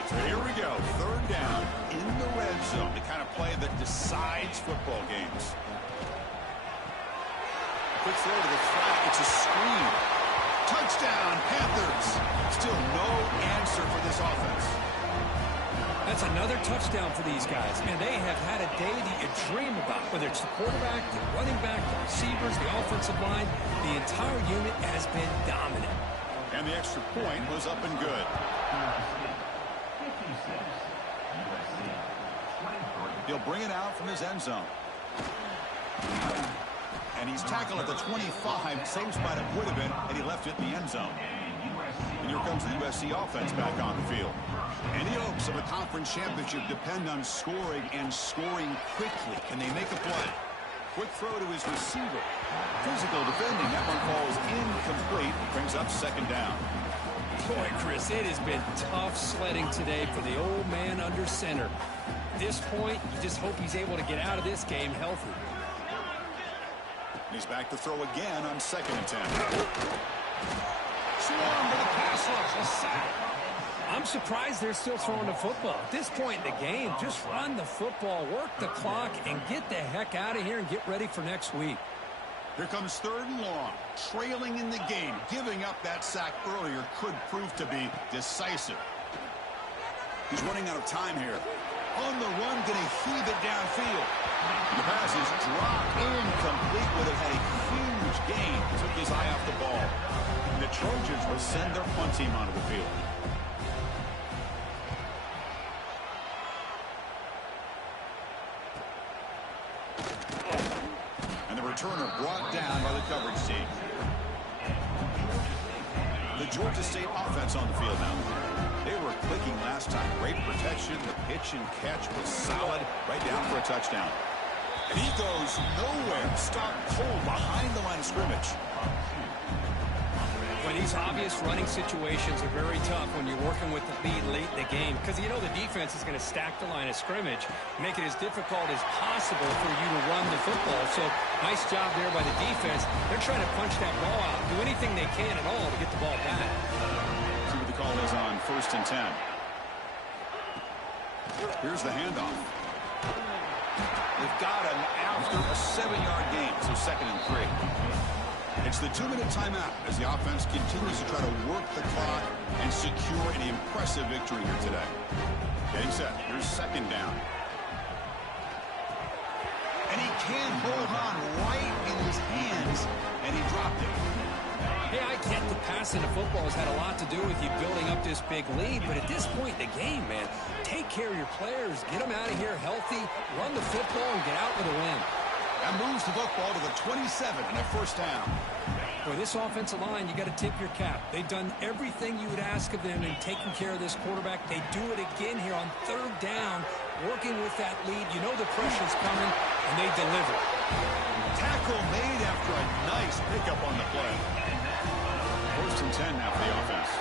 So here we go. Third down in the red zone. The kind of play that decides football games. Quick throw to the flat. It's a screen. Touchdown, Panthers. Still no answer for this offense. That's another touchdown for these guys, and they have had a day that you dream about. Whether it's the quarterback, the running back, the receivers, the offensive line, the entire unit has been dominant. And the extra point was up and good. He'll bring it out from his end zone. And he's tackled at the 25, same spot it would have been, and he left it in the end zone. And here comes the USC offense back on the field. And the hopes of a conference championship depend on scoring and scoring quickly. Can they make a play? Quick throw to his receiver. Physical defending. That one falls incomplete. Brings up second down. Boy, Chris, it has been tough sledding today for the old man under center. At this point, you just hope he's able to get out of this game healthy. He's back to throw again on second and 10. Swarm to the pass rush. A sack. I'm surprised they're still throwing the football. At this point in the game, just run the football, work the clock, and get the heck out of here and get ready for next week. Here comes third and long. Trailing in the game. Giving up that sack earlier could prove to be decisive. He's running out of time here. On the run, going to heave it downfield. The pass is dropped incomplete. Would have had a huge gain. Took his eye off the ball. And the Trojans will send their punt team onto the field. And the returner brought down by the coverage team. The Georgia State offense on the field now. They were clicking last time. Great protection. The pitch and catch was solid. Right down for a touchdown. And he goes nowhere. Stopped cold behind the line of scrimmage. But these obvious running situations are very tough when you're working with the lead late in the game, because you know the defense is going to stack the line of scrimmage, make it as difficult as possible for you to run the football. So nice job there by the defense. They're trying to punch that ball out, do anything they can at all to get the ball back. See what the call is on first and 10. Here's the handoff. They've got him after a 7-yard gain, so second and 3. It's the 2-minute timeout as the offense continues to try to work the clock and secure an impressive victory here today. Getting set. Here's second down. And he can't hold on right in his hands, and he dropped it. Hey, I get the passing of football has had a lot to do with you building up this big lead, but at this point in the game, man, take care of your players, get them out of here healthy, run the football, and get out with a win. And moves the football to the 27 and a first down. Boy, this offensive line, you got to tip your cap. They've done everything you would ask of them in taking care of this quarterback. They do it again here on third down, working with that lead. You know the pressure's coming, and they deliver. Tackle made after a nice pickup on the play. First and 10 now for the offense.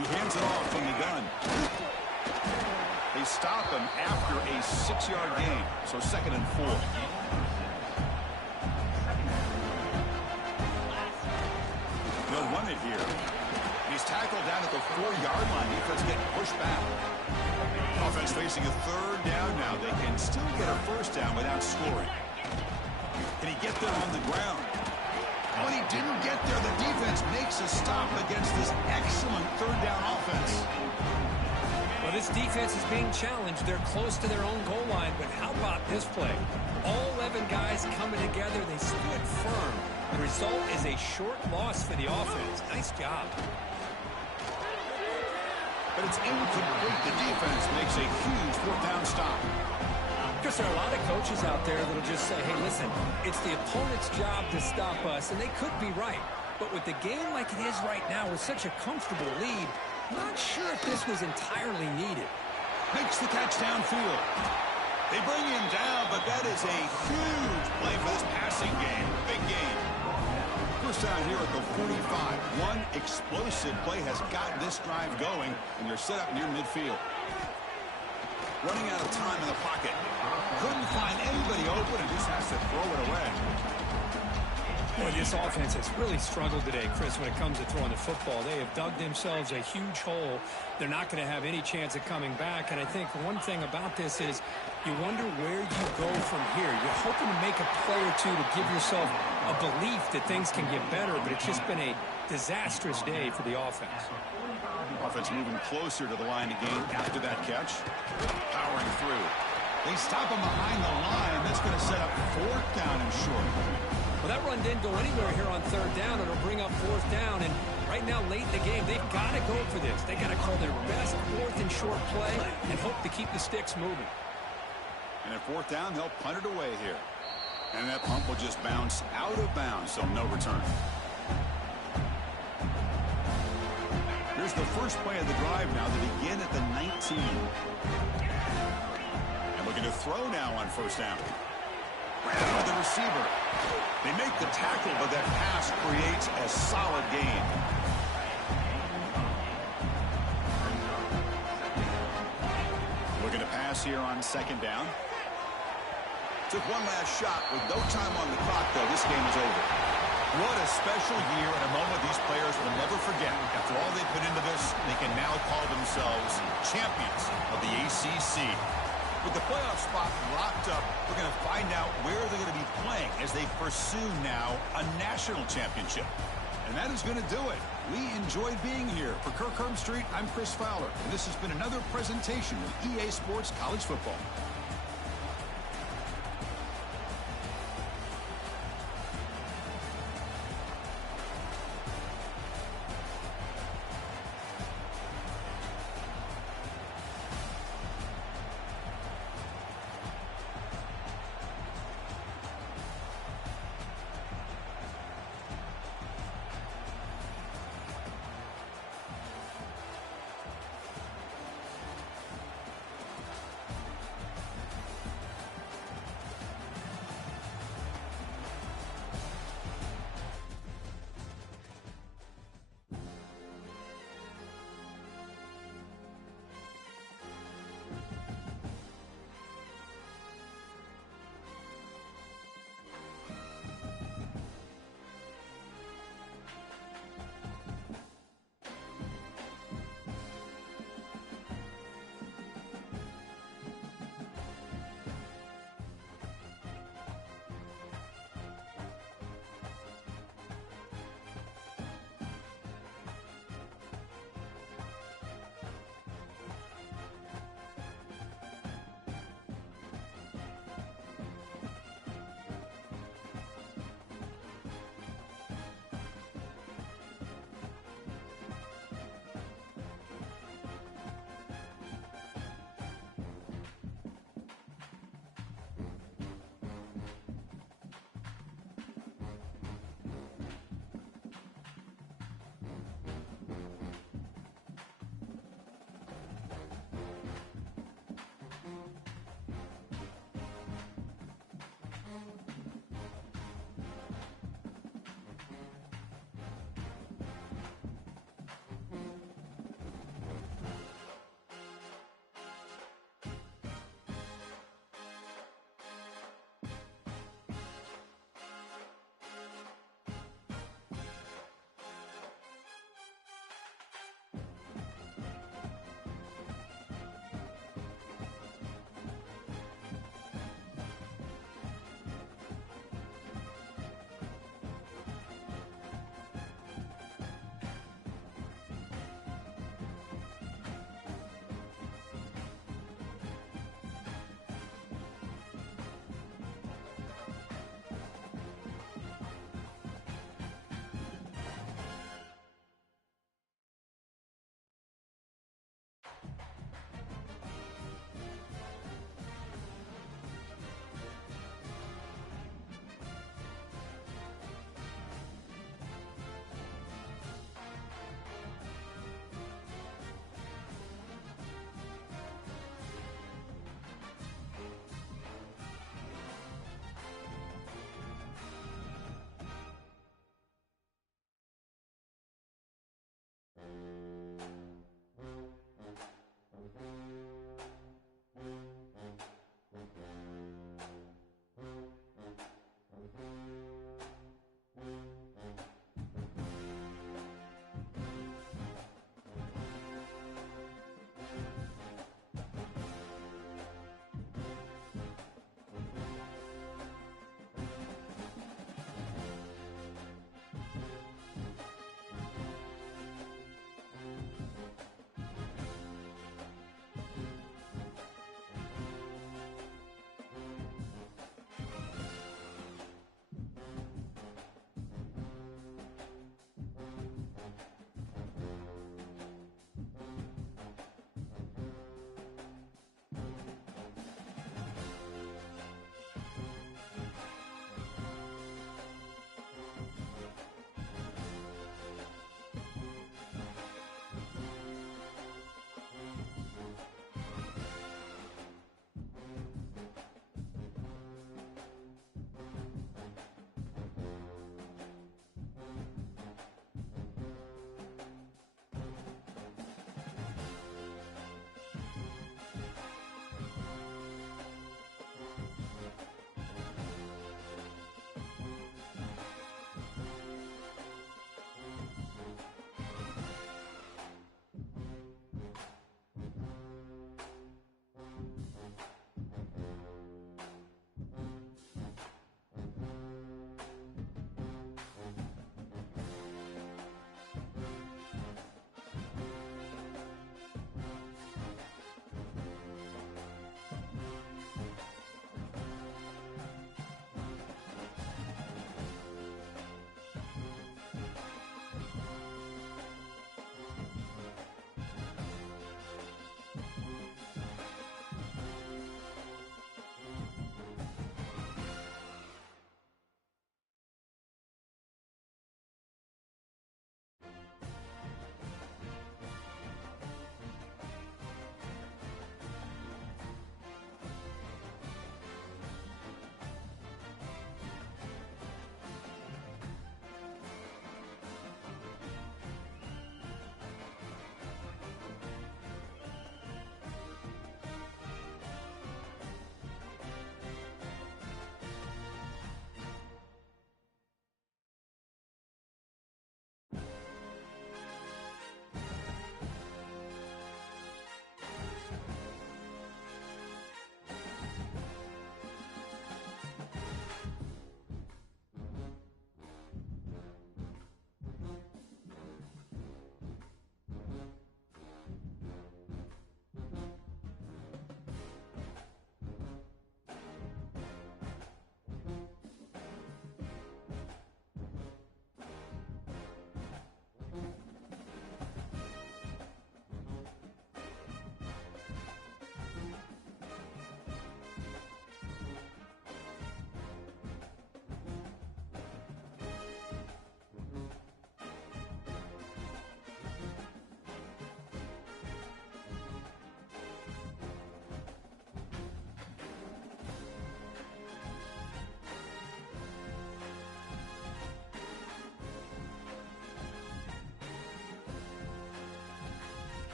He hands it off from the gun. They stop him after a 6-yard gain, so second and 4. They'll run it here. He's tackled down at the 4-yard line. Defense getting pushed back. Offense facing a third down now. They can still get a first down without scoring. Can he get there on the ground? When he didn't get there, the defense makes a stop against this excellent third down offense. Well, this defense is being challenged. They're close to their own goal line, but how about this play? All 11 guys coming together. They stood firm. The result is a short loss for the offense. Nice job. But it's incomplete. The defense makes a huge fourth down stop. Because there are a lot of coaches out there that'll just say, hey, listen, it's the opponent's job to stop us, and they could be right. But with the game like it is right now with such a comfortable lead, not sure if this was entirely needed. Makes the catch downfield. They bring him down, but that is a huge play for this passing game. Big game. First down here at the 45. One explosive play has gotten this drive going, and they're set up near midfield. Running out of time in the pocket. Couldn't find anybody open and just has to throw it away. Boy, this offense has really struggled today, Chris, when it comes to throwing the football. They have dug themselves a huge hole. They're not going to have any chance of coming back. And I think one thing about this is you wonder where you go from here. You're hoping to make a play or two to give yourself a belief that things can get better, but it's just been a disastrous day for the offense. Offense moving closer to the line again after that catch. Powering through. They stop him behind the line. That's going to set up fourth down and short. Well, that run didn't go anywhere here on third down. It'll bring up fourth down. And right now, late in the game, they've got to go for this. They got to call their best fourth and short play and hope to keep the sticks moving. And at fourth down, they'll punt it away here. And that punt will just bounce out of bounds, so no return. Here's the first play of the drive now to begin at the 19. And looking to throw now on first down. Right with the receiver. They make the tackle, but that pass creates a solid gain. Looking to pass here on second down. Took one last shot with no time on the clock, though. This game is over. What a special year and a moment these players will never forget. After all they put into this, they can now call themselves champions of the ACC. With the playoff spot locked up, we're going to find out where they're going to be playing as they pursue now a national championship. And that is going to do it. We enjoyed being here. For Kirk Street, I'm Chris Fowler, and this has been another presentation of EA Sports College Football.